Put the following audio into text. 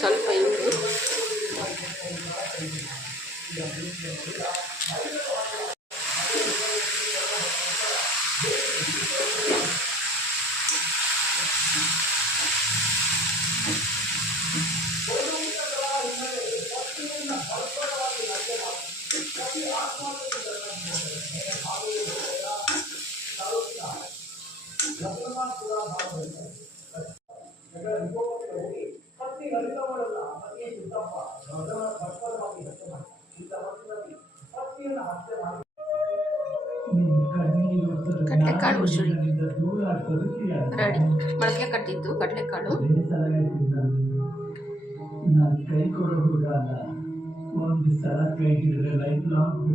ಸ್ವಲ್ಪ ಇಂಗು, ಕಡಲೆಕಾಳು ಉಸುಳಿ ರೆಡಿ. ಮೊಳಕೆ ಕಟ್ಟಿದ್ದು ಕಡಲೆಕಾಳು. ನಾನು ಕೈ ಕೊಡೋ ಹುಡುಗ ಅಲ್ಲ, ಒಂದು ಸಲ ಕೈ ಹಿಡಿದ್ರೆ ಲೈಫ್ ಲಾಂಗ್